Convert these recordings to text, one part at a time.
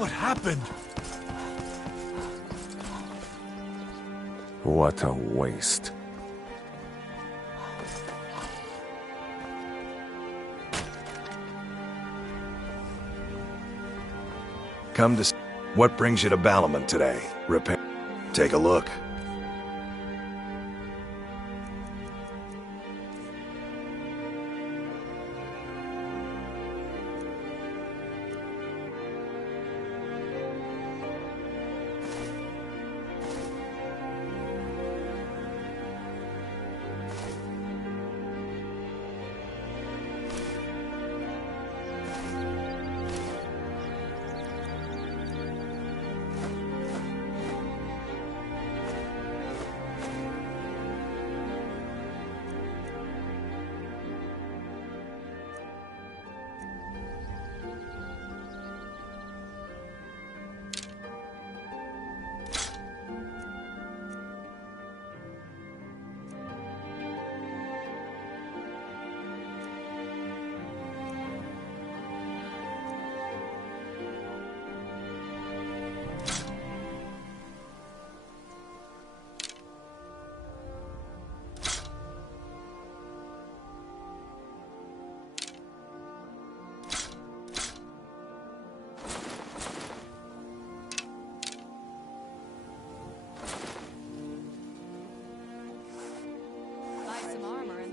What happened? What a waste. Come to... What brings you to Balamon today? Repair... Take a look.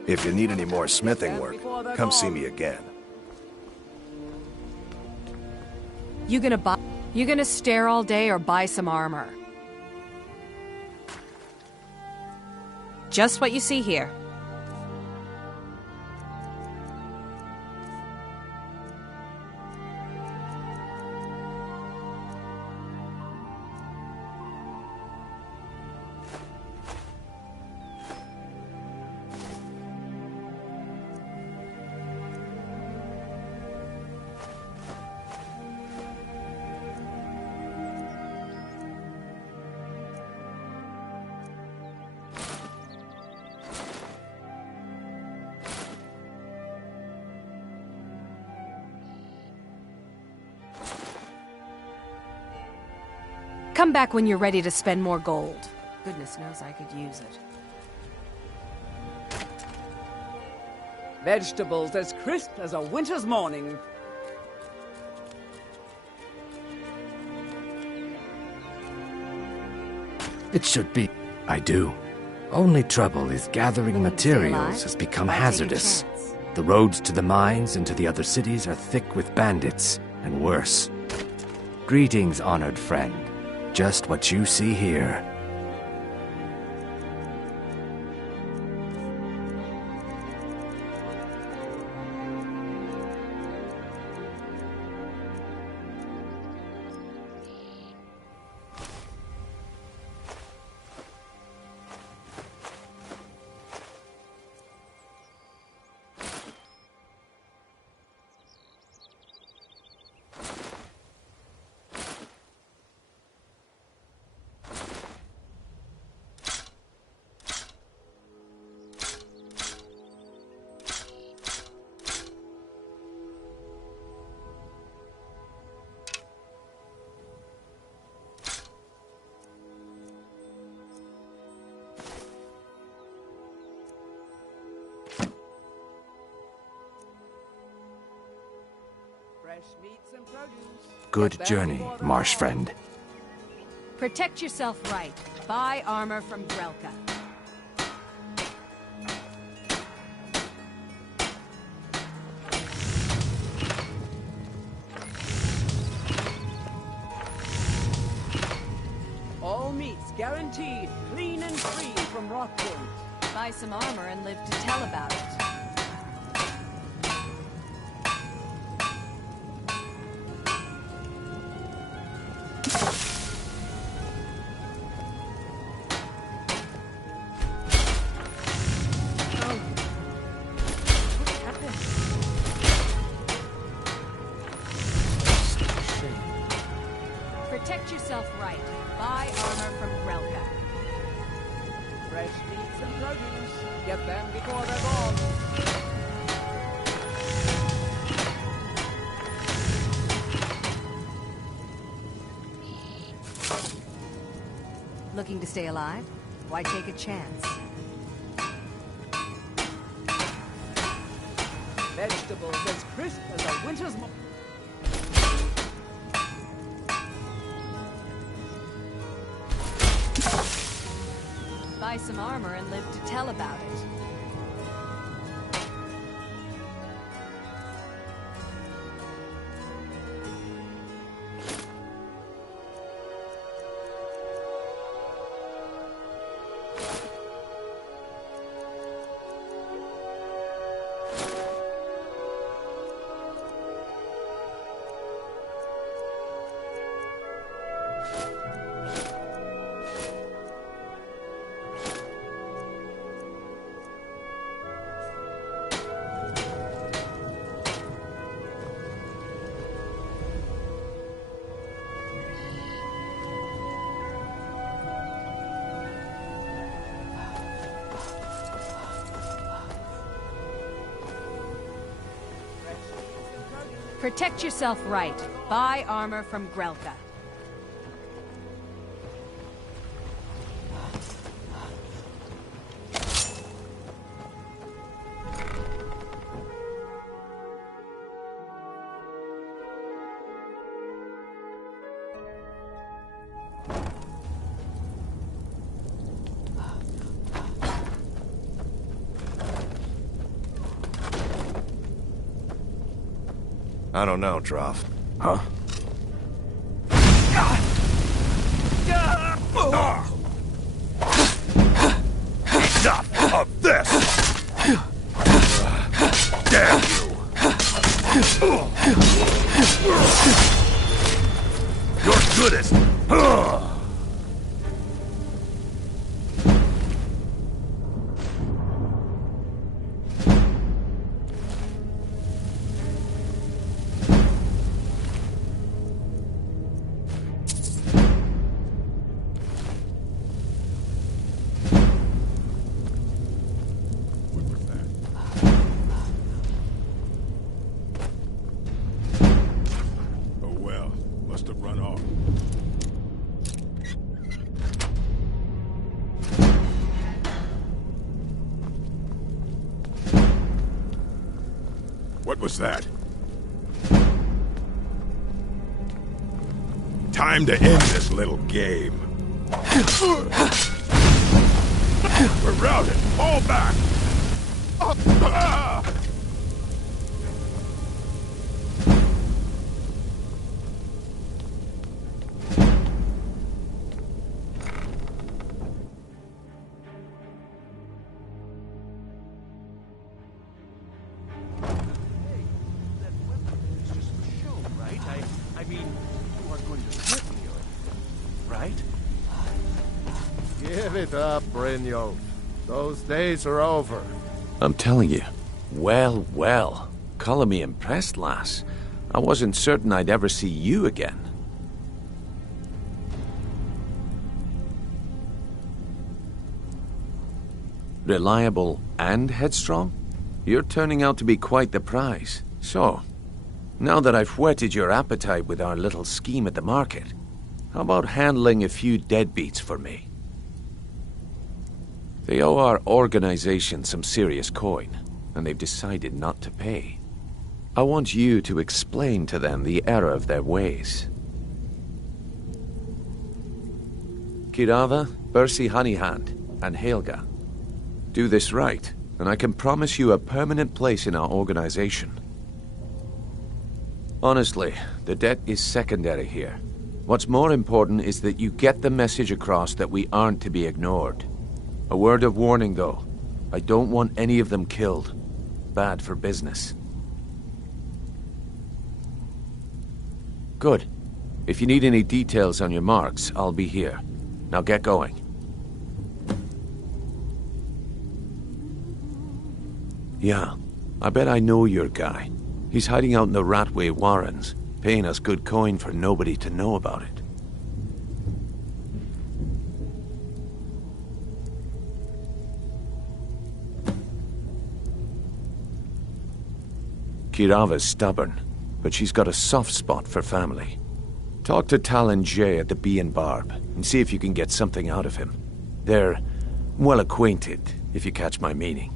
If you need any more smithing work, come see me again. You gonna stare all day or buy some armor? Just what you see here. Come back when you're ready to spend more gold. Goodness knows I could use it. Vegetables as crisp as a winter's morning. It should be. I do. Only trouble is gathering materials has become hazardous. The roads to the mines and to the other cities are thick with bandits, and worse. Greetings, honored friend. Just what you see here. Good journey, marsh friend. Protect yourself right. Buy armor from Drelka. All meats guaranteed, clean and free from rot wounds. Buy some armor and live to tell about it. Protect yourself right. Buy armor from Drelka. Fresh meats and produce. Get them before they're gone. Looking to stay alive? Why take a chance? Vegetables as crisp as a winter's mo- Buy some armor and live to tell about it. Protect yourself right. Buy armor from Grelka. I don't know, Droff. Huh? Enough of this! Damn you! You're good as... What was that? Time to end this little game. We're routed. Fall back. Give it up, Brynjolf. Those days are over. I'm telling you. Well, well. Color me impressed, lass. I wasn't certain I'd ever see you again. Reliable and headstrong? You're turning out to be quite the prize. So, now that I've whetted your appetite with our little scheme at the market, how about handling a few deadbeats for me? They owe our organization some serious coin, and they've decided not to pay. I want you to explain to them the error of their ways. Kirava, Bersi Honeyhand, and Helga. Do this right, and I can promise you a permanent place in our organization. Honestly, the debt is secondary here. What's more important is that you get the message across that we aren't to be ignored. A word of warning, though. I don't want any of them killed. Bad for business. Good. If you need any details on your marks, I'll be here. Now get going. Yeah, I bet I know your guy. He's hiding out in the Ratway Warrens, paying us good coin for nobody to know about it. Kirava's stubborn, but she's got a soft spot for family. Talk to Talon Jay at the Bee and Barb, and see if you can get something out of him. They're well acquainted, if you catch my meaning.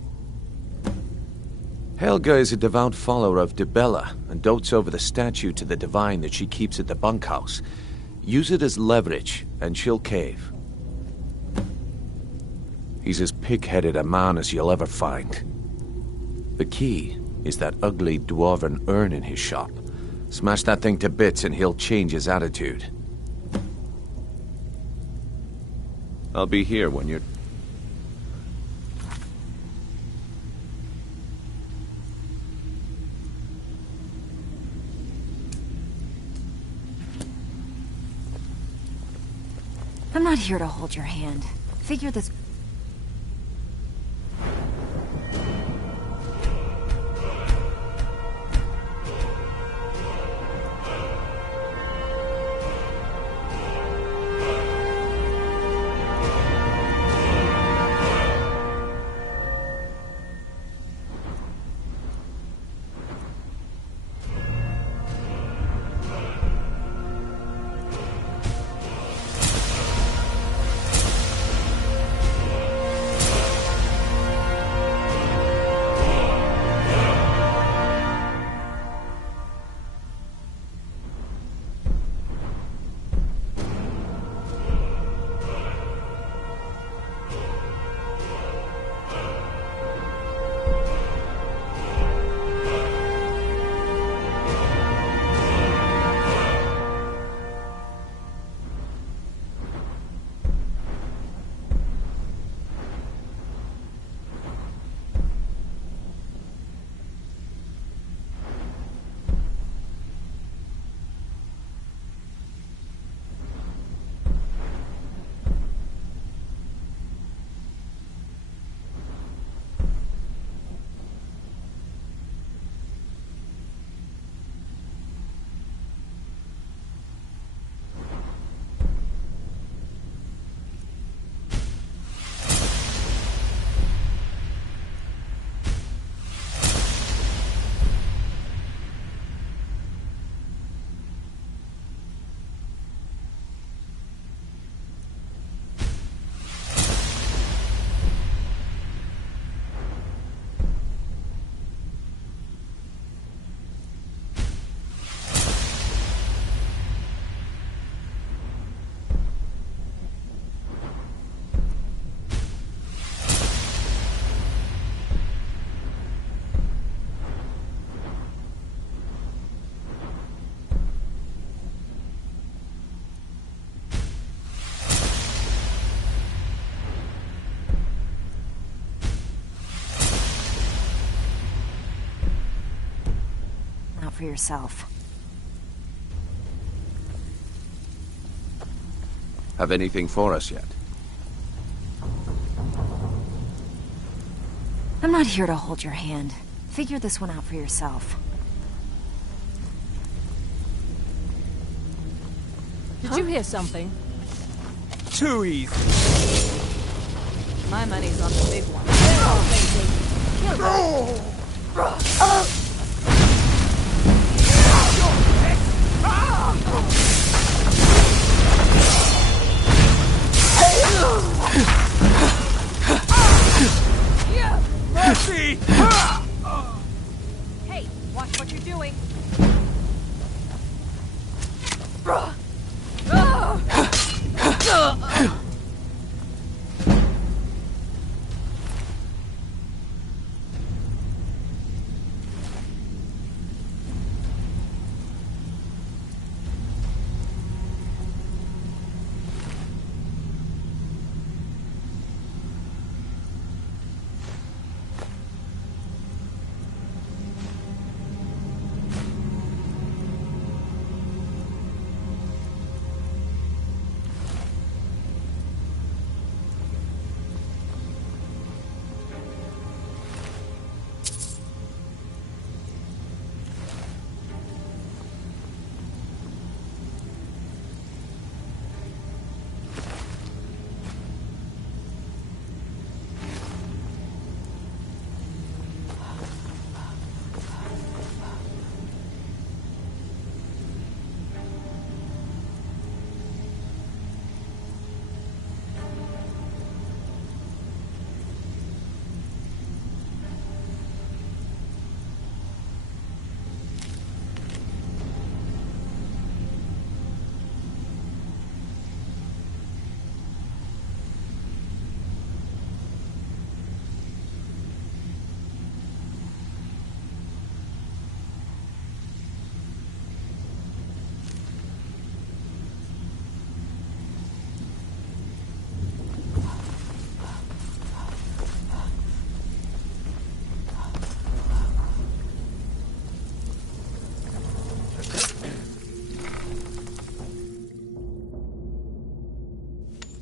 Helga is a devout follower of Dibella, and dotes over the statue to the divine that she keeps at the bunkhouse. Use it as leverage, and she'll cave. He's as pig-headed a man as you'll ever find. The key is that ugly dwarven urn in his shop. Smash that thing to bits and he'll change his attitude. I'll be here when you're... I'm not here to hold your hand. Figure this... For yourself. Have anything for us yet? I'm not here to hold your hand. Figure this one out for yourself. Did you hear something? Too easy. My money's on the big one. Kill them. Mercy! Hey, watch what you're doing.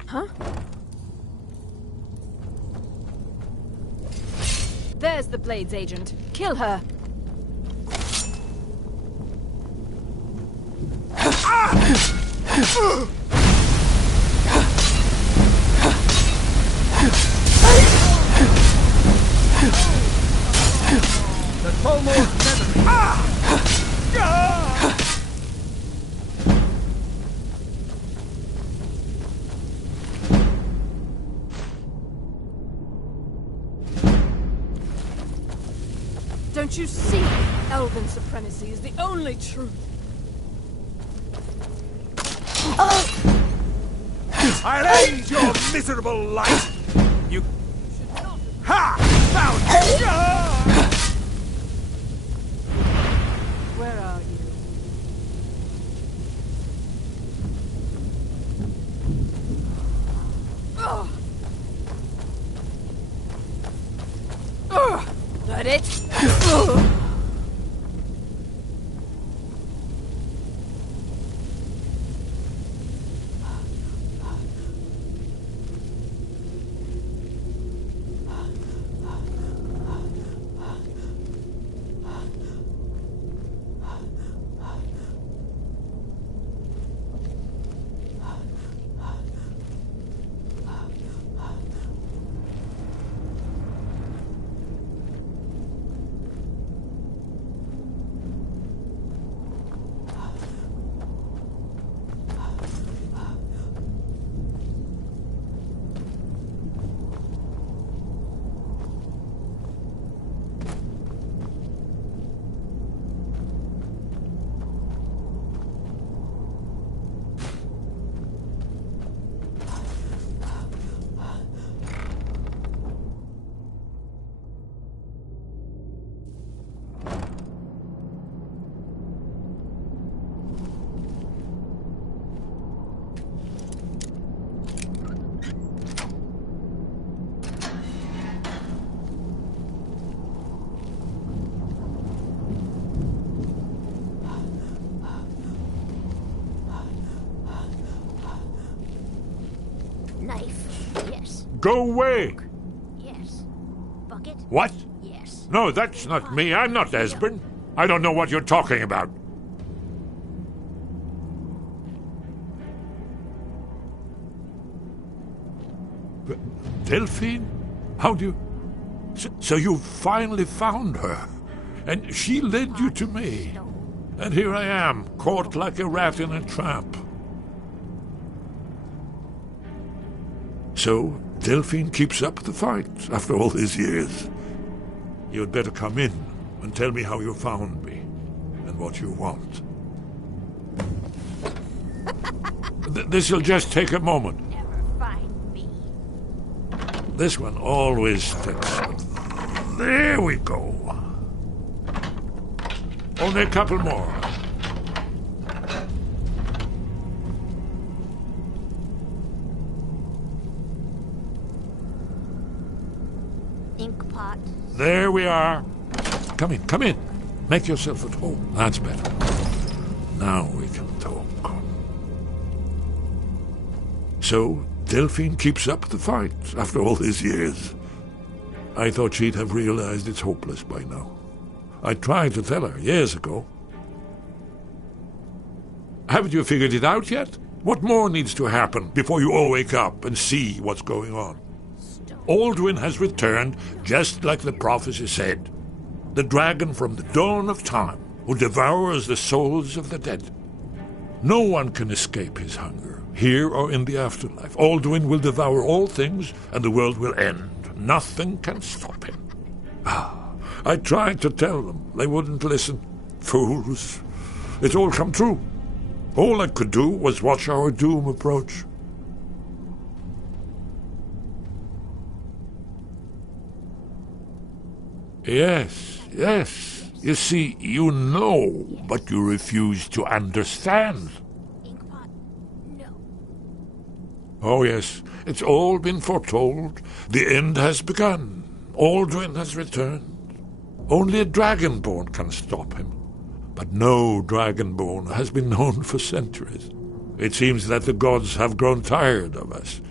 Huh? There's the Blades agent. Kill her. The Tolmor's memory. Don't you see? Elven supremacy is the only truth. I'll end your miserable life! You... Ha! Found you! Where are you? Got it? Go away! Yes. Bucket? What? Yes. No, that's not me. I'm not Esbern. I don't know what you're talking about. Delphine? How do you... So you finally found her, and she led you to me. And here I am, caught like a rat in a trap. So, Delphine keeps up the fight after all these years. You'd better come in and tell me how you found me and what you want. This'll just take a moment. Never find me. This one always takes... There we go. Only a couple more. Ink pot. There we are. Come in, come in. Make yourself at home. That's better. Now we can talk. So, Delphine keeps up the fight after all these years. I thought she'd have realized it's hopeless by now. I tried to tell her years ago. Haven't you figured it out yet? What more needs to happen before you all wake up and see what's going on? Alduin has returned, just like the prophecy said. The dragon from the dawn of time, who devours the souls of the dead. No one can escape his hunger, here or in the afterlife. Alduin will devour all things, and the world will end. Nothing can stop him. I tried to tell them. They wouldn't listen. Fools. It's all come true. All I could do was watch our doom approach. Yes, yes. You see, you know, but you refuse to understand. Inkpot? No. Oh, yes. It's all been foretold. The end has begun. Alduin has returned. Only a dragonborn can stop him. But no dragonborn has been known for centuries. It seems that the gods have grown tired of us.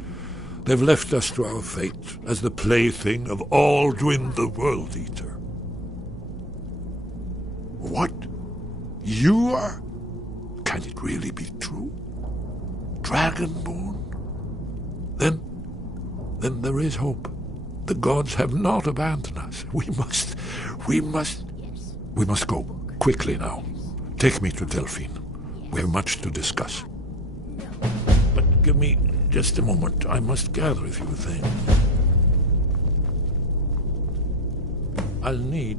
They've left us to our fate as the plaything of Aldwin the World Eater. What? You are? Can it really be true? Dragonborn? Then there is hope. The gods have not abandoned us. We must go. Quickly now. Take me to Delphine. We have much to discuss. But give me just a moment. I must gather a few things. I'll need...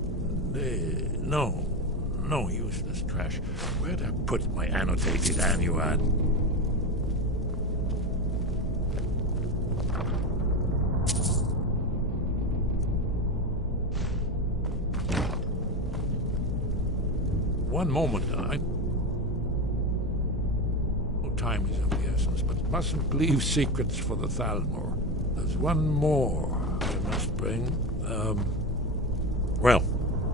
No useless trash. Where'd I put my annotated annuad? One moment. Time is of the essence, but mustn't leave secrets for the Thalmor. There's one more I must bring. Well,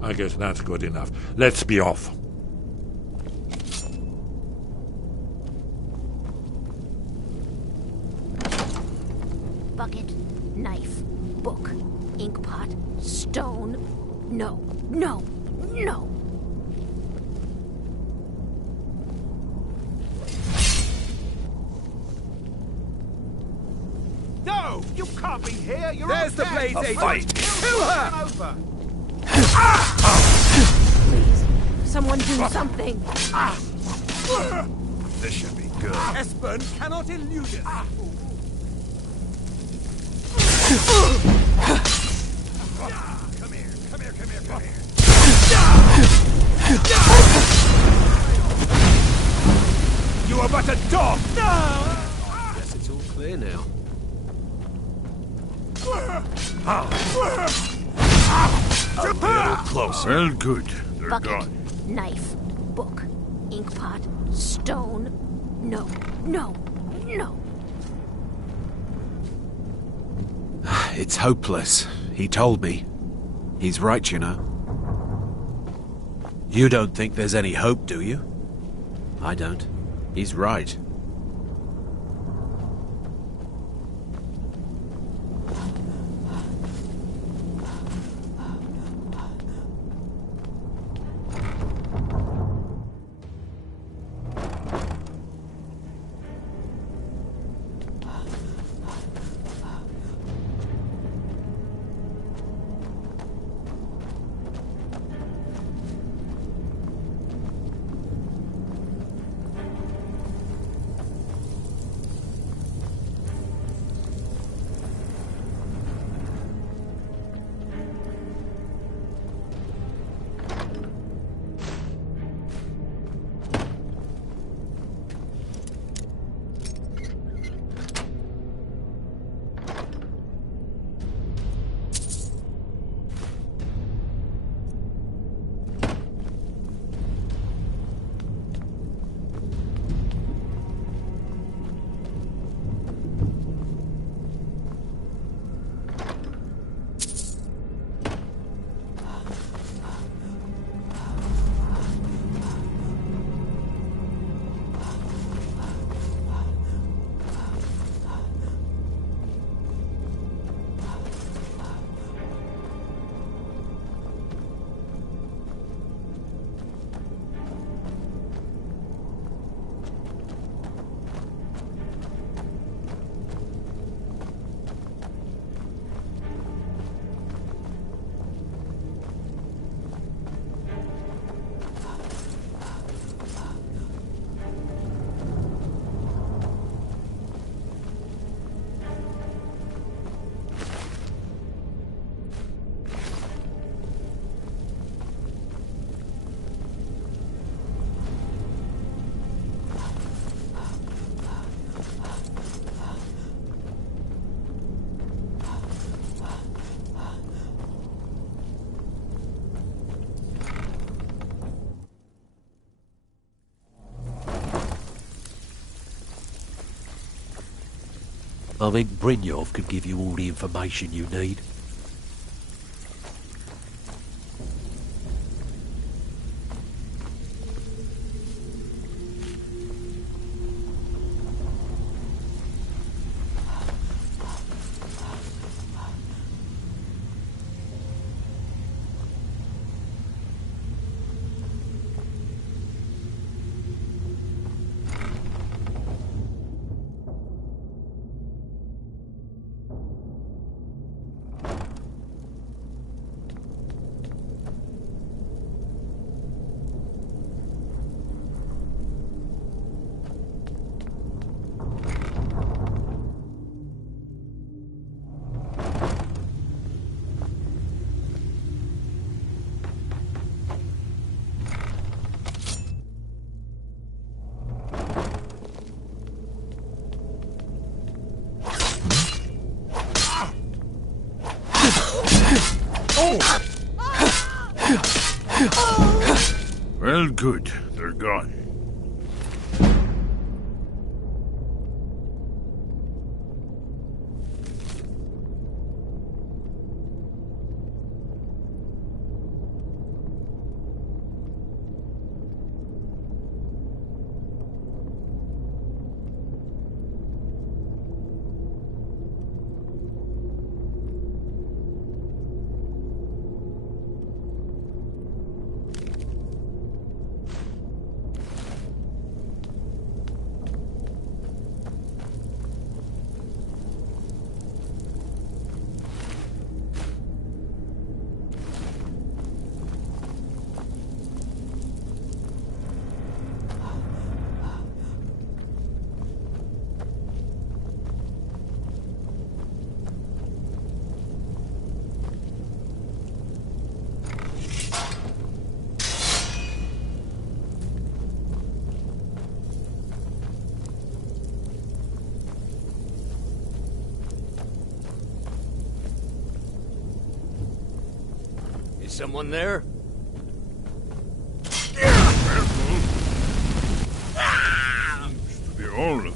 I guess that's good enough. Let's be off. Bucket, knife, book, inkpot, stone. No, no, no. No! You can't be here! You're There's the Blaze Agent! Kill her! Over! Please, someone do something. This should be good. Espen cannot elude it! Come here! You are but a dog! Guess it's all clear now. A little closer. Well, good. They're Bucket, gone. knife, book, inkpot, stone. No, no, no. It's hopeless. He told me. He's right, you know. You don't think there's any hope, do you? I don't. He's right. I think Brynjolf could give you all the information you need. Well, good. They're gone. Is someone there? Seems to be all of them.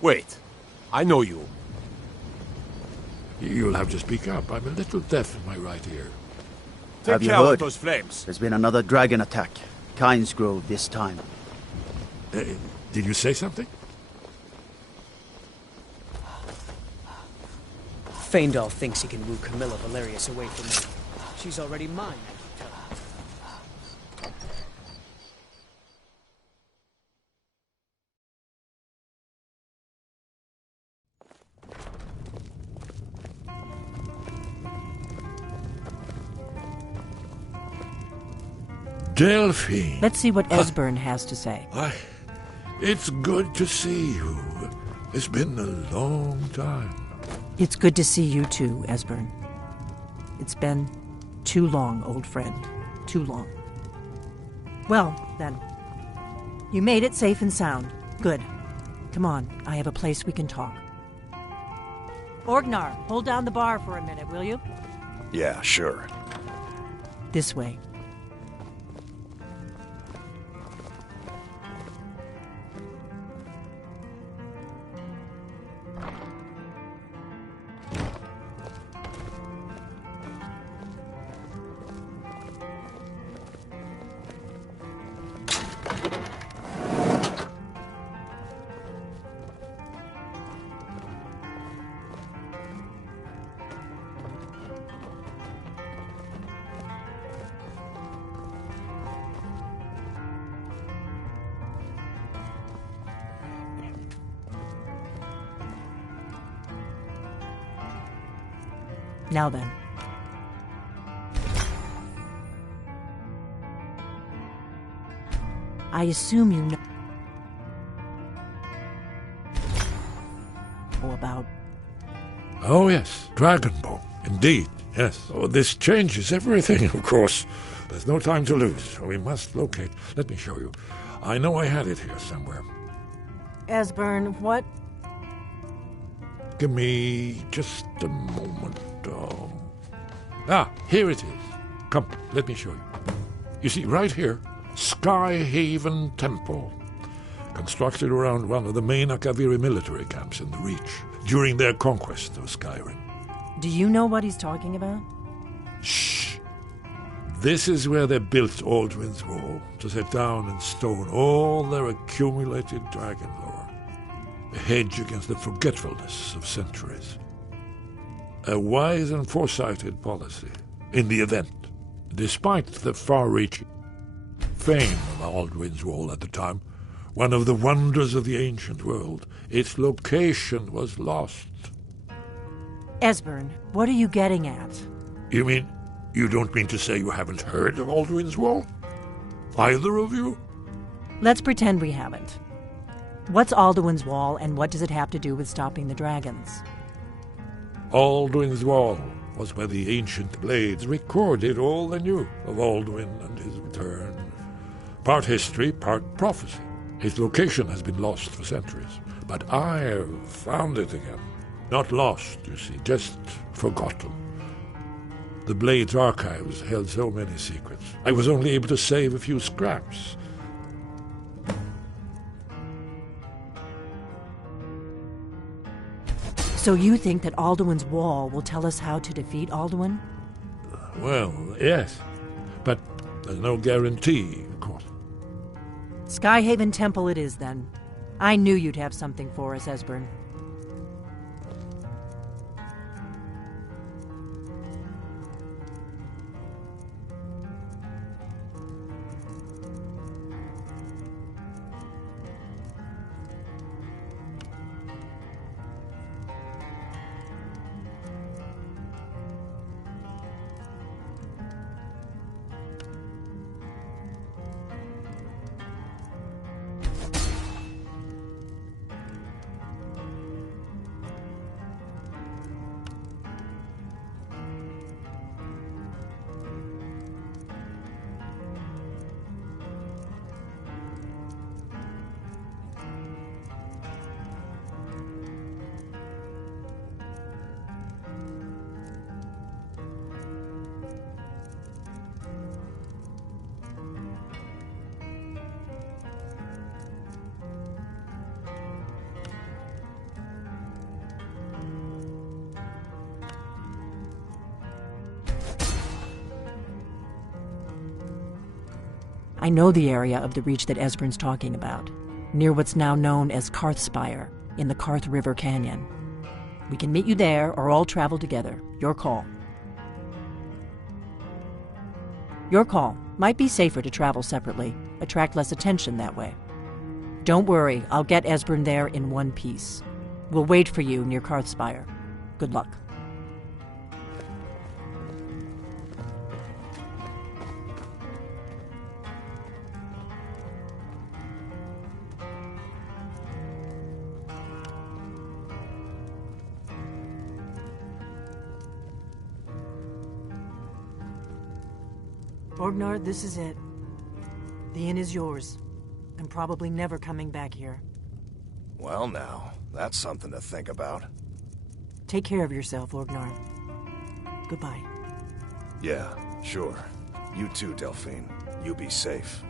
Wait. I know you. You'll have to speak up. I'm a little deaf in my right ear. Take Have you care of heard? those flames. There's been another dragon attack. Kynes Grove this time. Did you say something? Faendal thinks he can woo Camilla Valerius away from me. She's already mine, I keep telling her. Delphine. Let's see what Esbern has to say. It's good to see you. It's been a long time. It's good to see you too, Esbern. It's been too long, old friend. Too long. Well, then. You made it safe and sound. Good. Come on, I have a place we can talk. Orgnar, hold down the bar for a minute, will you? Yeah, sure. This way. Now then. I assume you know about... Oh, yes, Dragonborn. Indeed, yes. Oh, this changes everything, of course. There's no time to lose. We must locate. Let me show you. I know I had it here somewhere. Esbern, what? Give me just a moment. Here it is. Come, let me show you. You see, right here, Skyhaven Temple. Constructed around one of the main Akaviri military camps in the Reach during their conquest of Skyrim. Do you know what he's talking about? Shh! This is where they built Aldwin's Wall, to set down in stone all their accumulated dragon lore. A hedge against the forgetfulness of centuries. A wise and foresighted policy, in the event, despite the far-reaching fame of Aldwin's Wall at the time, one of the wonders of the ancient world, its location was lost. Esbern, what are you getting at? You mean, you don't mean to say you haven't heard of Aldwin's Wall? Either of you? Let's pretend we haven't. What's Alduin's Wall, and what does it have to do with stopping the dragons? Aldwin's Wall was where the ancient blades recorded all they knew of Aldwin and his return. Part history, part prophecy. His location has been lost for centuries, but I have found it again. Not lost, you see, just forgotten. The Blade's archives held so many secrets. I was only able to save a few scraps. So you think that Alduin's Wall will tell us how to defeat Alduin? Well, yes, but there's no guarantee, of course. Skyhaven Temple it is, then. I knew you'd have something for us, Esbern. I know the area of the Reach that Esbern's talking about, near what's now known as Karthspire, in the Karth River Canyon. We can meet you there, or all travel together. Your call. Your call. Might be safer to travel separately, attract less attention that way. Don't worry, I'll get Esbern there in one piece. We'll wait for you near Karthspire. Good luck. Orgnar, this is it. The inn is yours. I'm probably never coming back here. Well now, that's something to think about. Take care of yourself, Orgnar. Goodbye. Yeah, sure. You too, Delphine. You be safe.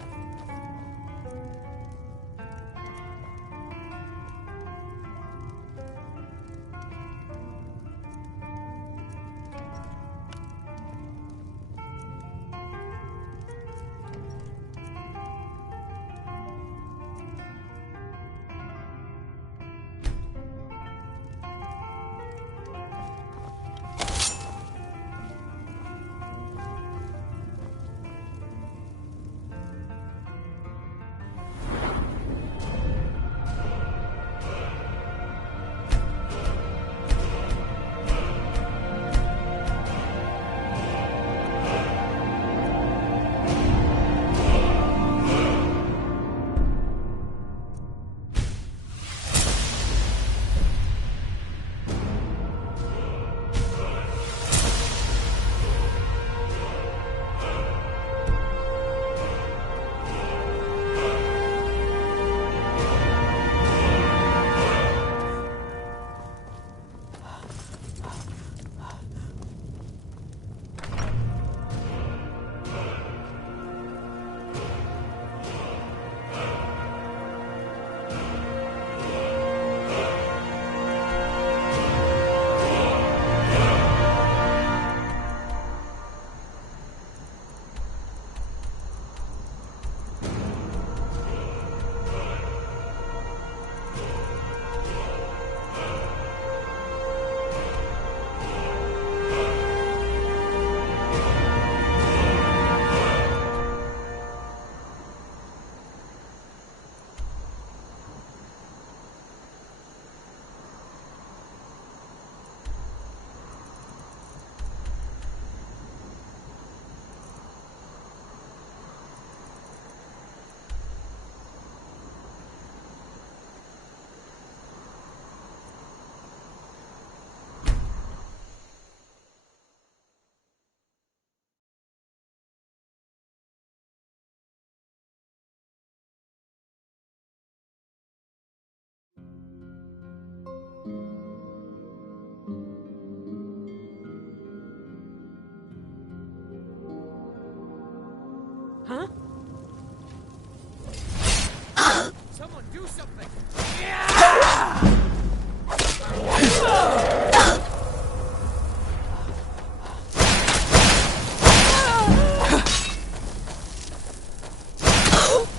Do something!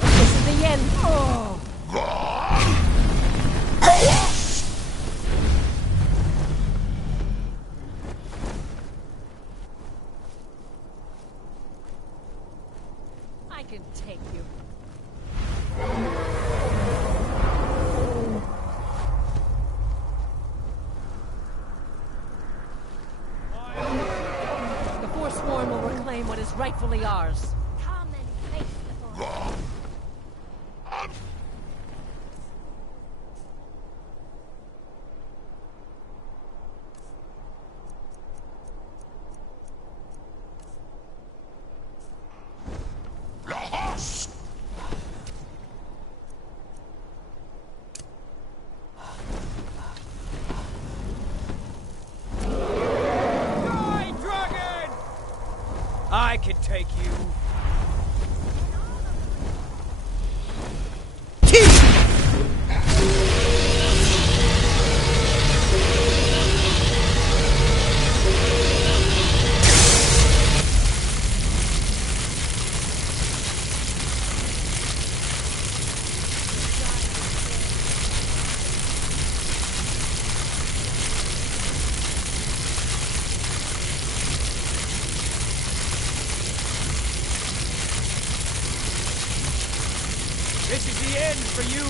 This is the end. I can take you. The Forsworn will reclaim what is rightfully ours. Come and face the Force. Die, dragon! I can take you. This is the end for you.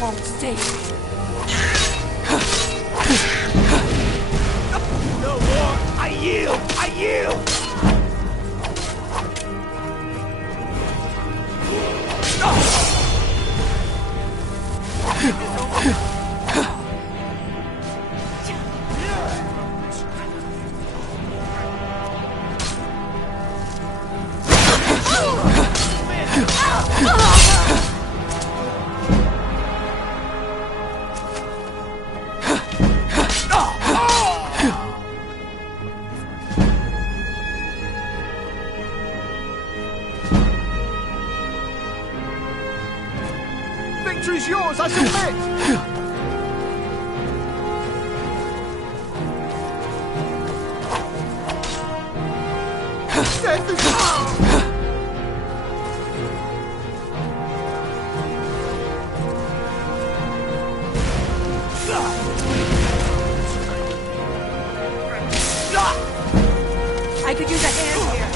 won't save me. No more! I yield! I yield! Victory's yours, I submit! Death is... I could use a hand here.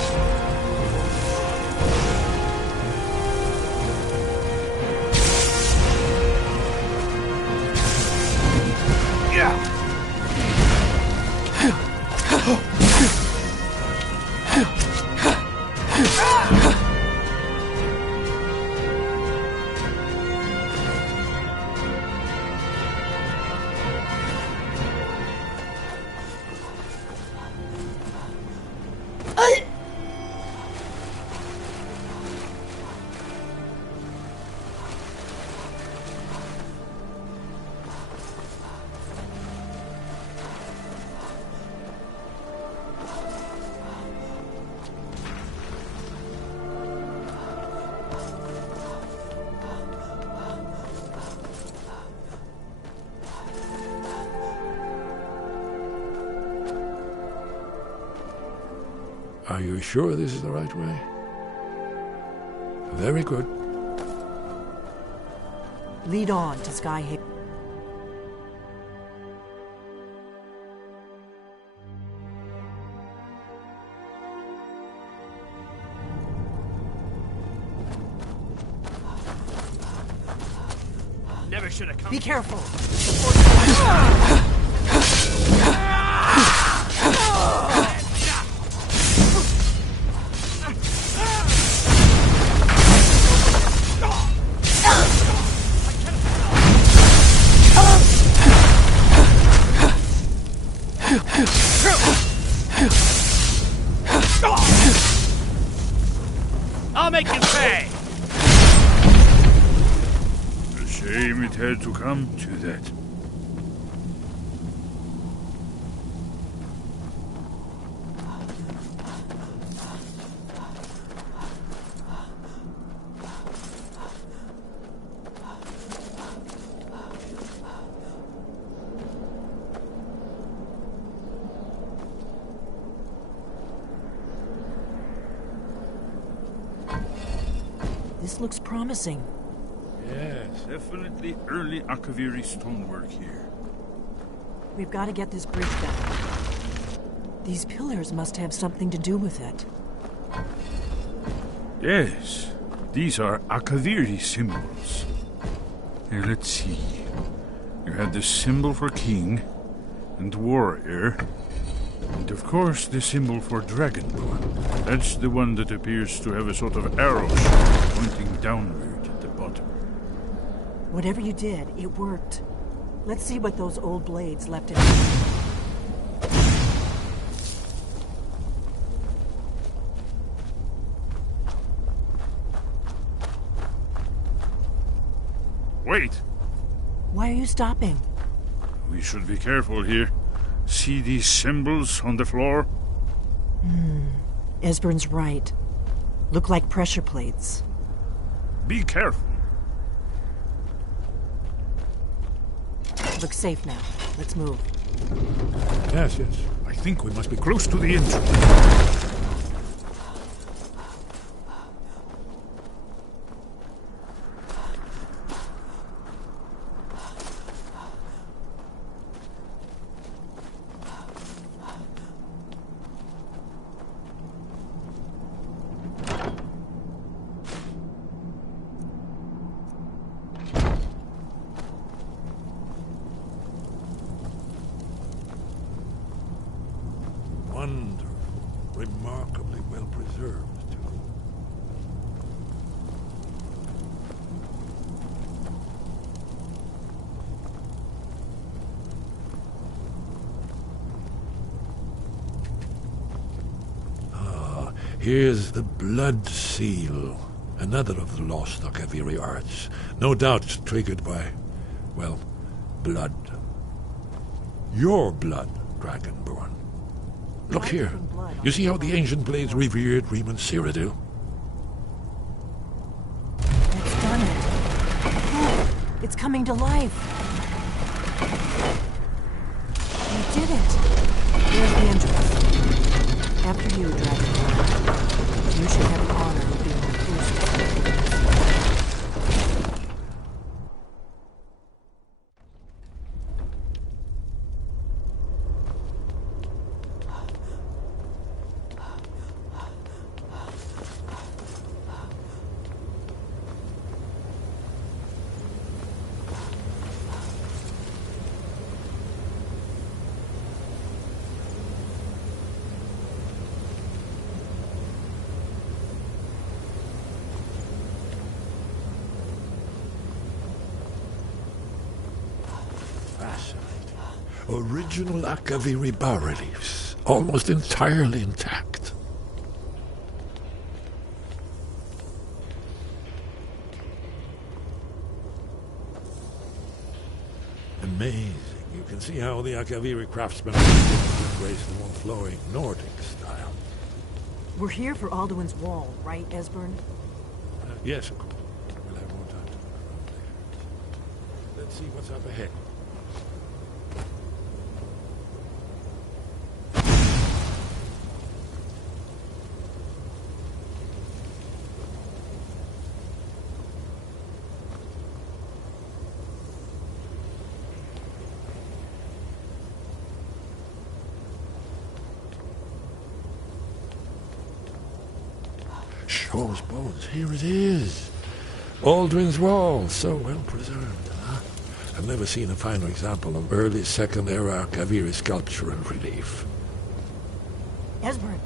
Are you sure this is the right way? Very good. Lead on to Skyrim. Never should have come. Be careful. I'll make you pay. A shame it had to come to that. This looks promising. Yes, definitely early Akaviri stonework here. We've got to get this bridge down. These pillars must have something to do with it. Yes, these are Akaviri symbols. Here, let's see. You have the symbol for king and warrior, and of course the symbol for dragonborn. That's the one that appears to have a sort of arrow pointing downward at the bottom. Whatever you did, it worked. Let's see what those old blades left in. Wait! Why are you stopping? We should be careful here. See these symbols on the floor? Esbern's right. Look like pressure plates. Be careful. Looks safe now. Let's move. Yes, yes. I think we must be close to the entrance. Remarkably well preserved, too. Here's the Blood Seal, another of the lost Akaviri arts. No doubt triggered by, well, blood. Your blood, Dragonborn. Look here. You see how the ancient blades revered Riemann Cyrodiil? It's done it. Look, it's coming to life. You did it. There's the entrance. After you, Dragonborn. You should have the honor of being the first. Original Akaviri bas-reliefs, almost entirely intact. Amazing. You can see how the Akaviri craftsmen embrace the more flowing Nordic style. We're here for Alduin's Wall, right, Esbern? Yes, of course. We'll have more time to look around later. Let's see what's up ahead. Shaw's bones, here it is. Alduin's Wall, so well preserved, huh? I've never seen a finer example of early Second Era Akaviri sculpture and relief. Esbern,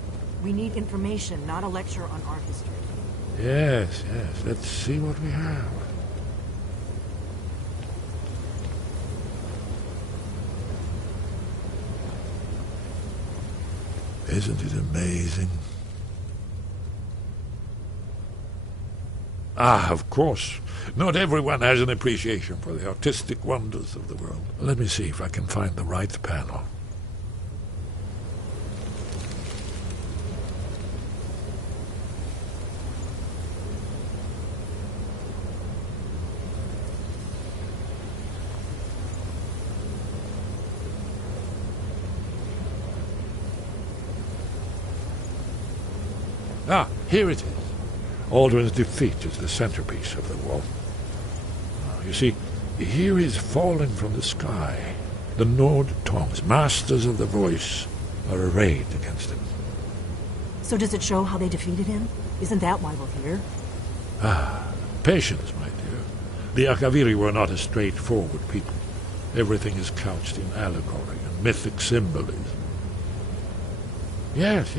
we need information, not a lecture on art history. Yes, let's see what we have. Isn't it amazing? Ah, of course. Not everyone has an appreciation for the artistic wonders of the world. Let me see if I can find the right panel. Ah, here it is. Alduin's defeat is the centerpiece of the wall. You see, here is falling from the sky. The Nord tongues, masters of the voice, are arrayed against him. So does it show how they defeated him? Isn't that why we're here? Ah, patience, my dear. The Akaviri were not a straightforward people. Everything is couched in allegory and mythic symbolism. Yes.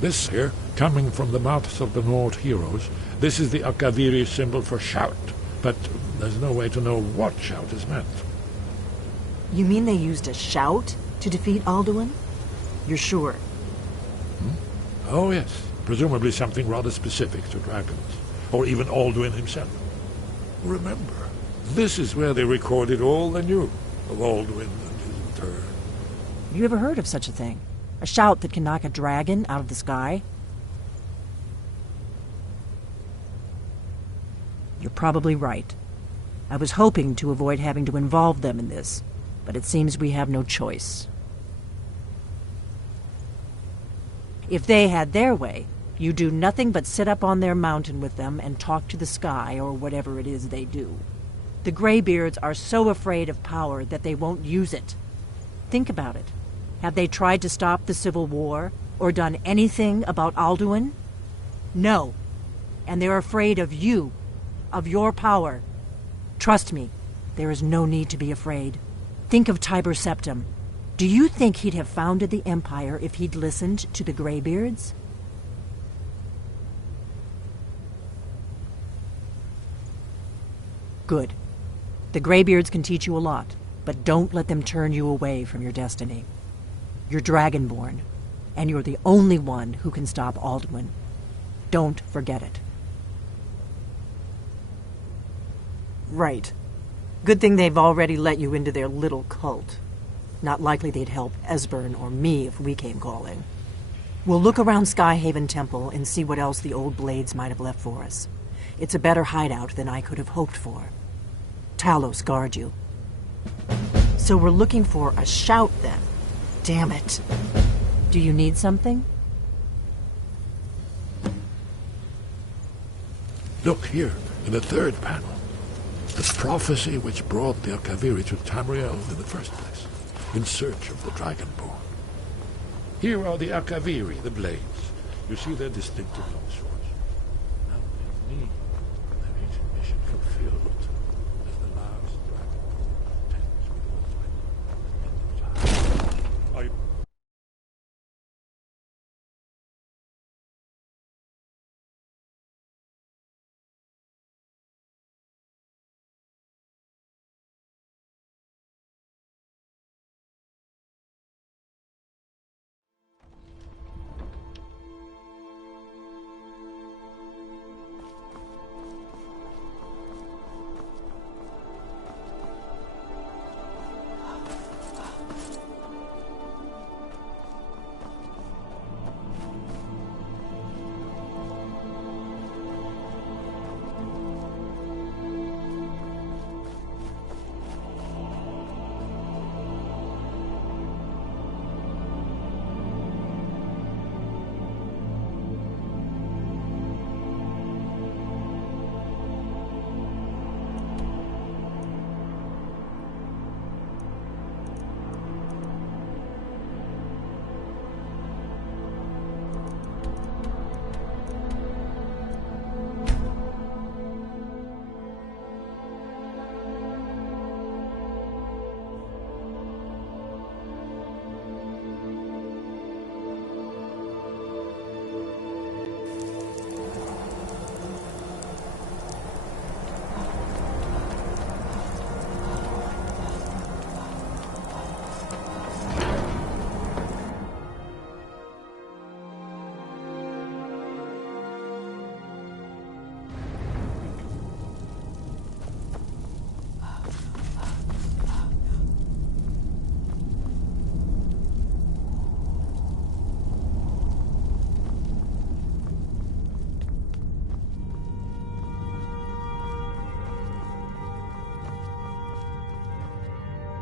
This here, coming from the mouths of the Nord heroes, this is the Akaviri symbol for shout. But there's no way to know what shout is meant. You mean they used a shout to defeat Alduin? You're sure? Oh, yes. Presumably something rather specific to dragons. Or even Alduin himself. Remember, this is where they recorded all they knew of Alduin and his return. You ever heard of such a thing? A shout that can knock a dragon out of the sky? You're probably right. I was hoping to avoid having to involve them in this, but it seems we have no choice. If they had their way, you do nothing but sit up on their mountain with them and talk to the sky or whatever it is they do. The Greybeards are so afraid of power that they won't use it. Think about it. Have they tried to stop the Civil War or done anything about Alduin? No. And they're afraid of you, of your power. Trust me, there is no need to be afraid. Think of Tiber Septim. Do you think he'd have founded the Empire if he'd listened to the Greybeards? Good. The Greybeards can teach you a lot, but don't let them turn you away from your destiny. You're Dragonborn, and you're the only one who can stop Alduin. Don't forget it. Right. Good thing they've already let you into their little cult. Not likely they'd help Esbern or me if we came calling. We'll look around Skyhaven Temple and see what else the old blades might have left for us. It's a better hideout than I could have hoped for. Talos guard you. So we're looking for a shout then. Damn it. Do you need something? Look here, in the third panel. The prophecy which brought the Akaviri to Tamriel in the first place, in search of the Dragonborn. Here are the Akaviri, the blades. You see their distinctive long swords. Now they need their ancient mission fulfilled.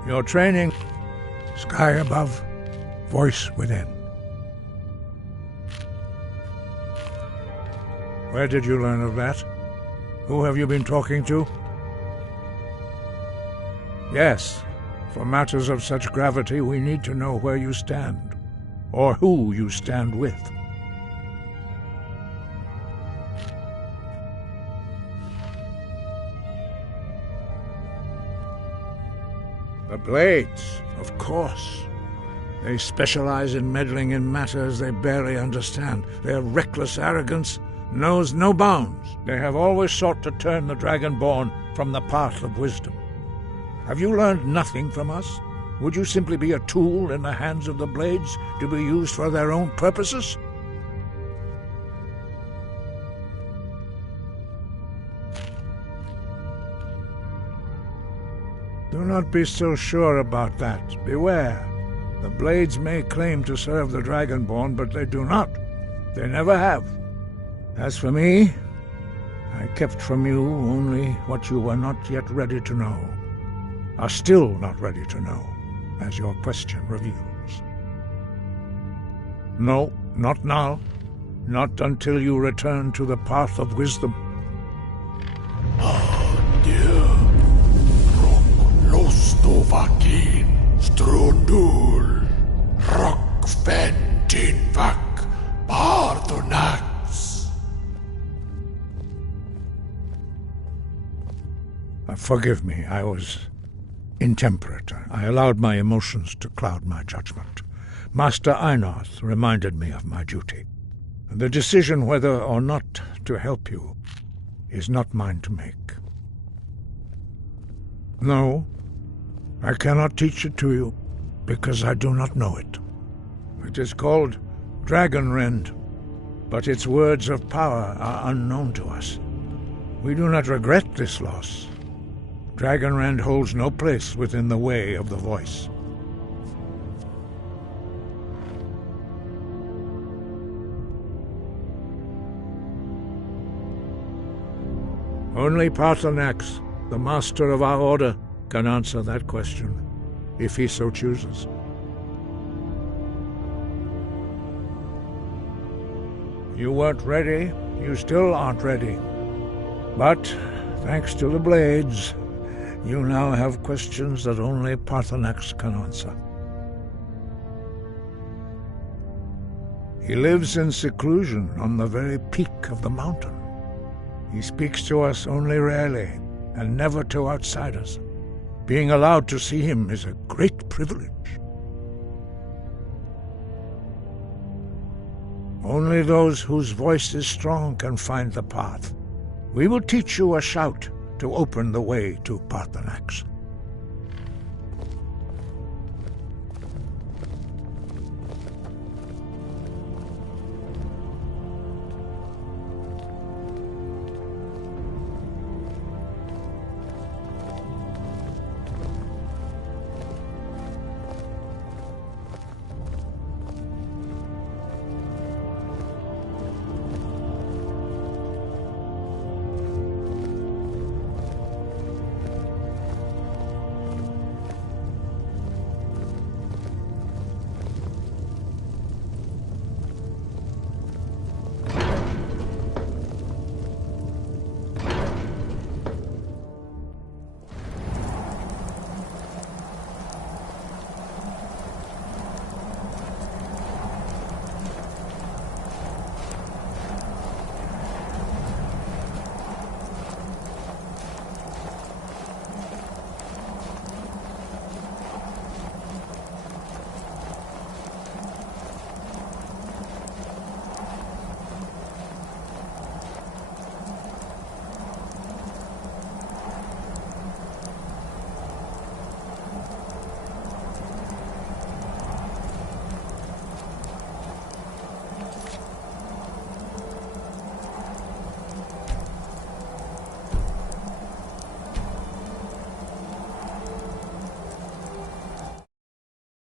Your training... Sky above, voice within. Where did you learn of that? Who have you been talking to? Yes, for matters of such gravity, we need to know where you stand, or who you stand with. The Blades, of course. They specialize in meddling in matters they barely understand. Their reckless arrogance knows no bounds. They have always sought to turn the Dragonborn from the path of wisdom. Have you learned nothing from us? Would you simply be a tool in the hands of the Blades to be used for their own purposes? Do not be so sure about that. Beware. The Blades may claim to serve the Dragonborn, but they do not. They never have. As for me, I kept from you only what you were not yet ready to know. Are still not ready to know, as your question reveals. No, not now. Not until you return to the path of wisdom. Lostovakin, Strundul, Rockventinvak, Pardonax. Forgive me, I was intemperate. I allowed my emotions to cloud my judgment. Master Einarth reminded me of my duty. The decision whether or not to help you is not mine to make. No, I cannot teach it to you, because I do not know it. It is called Dragonrend, but its words of power are unknown to us. We do not regret this loss. Dragonrend holds no place within the way of the voice. Only Parthenax, the master of our order, can answer that question, if he so chooses. You weren't ready, you still aren't ready. But, thanks to the Blades, you now have questions that only Parthenax can answer. He lives in seclusion on the very peak of the mountain. He speaks to us only rarely, and never to outsiders. Being allowed to see him is a great privilege. Only those whose voice is strong can find the path. We will teach you a shout to open the way to Parthenax.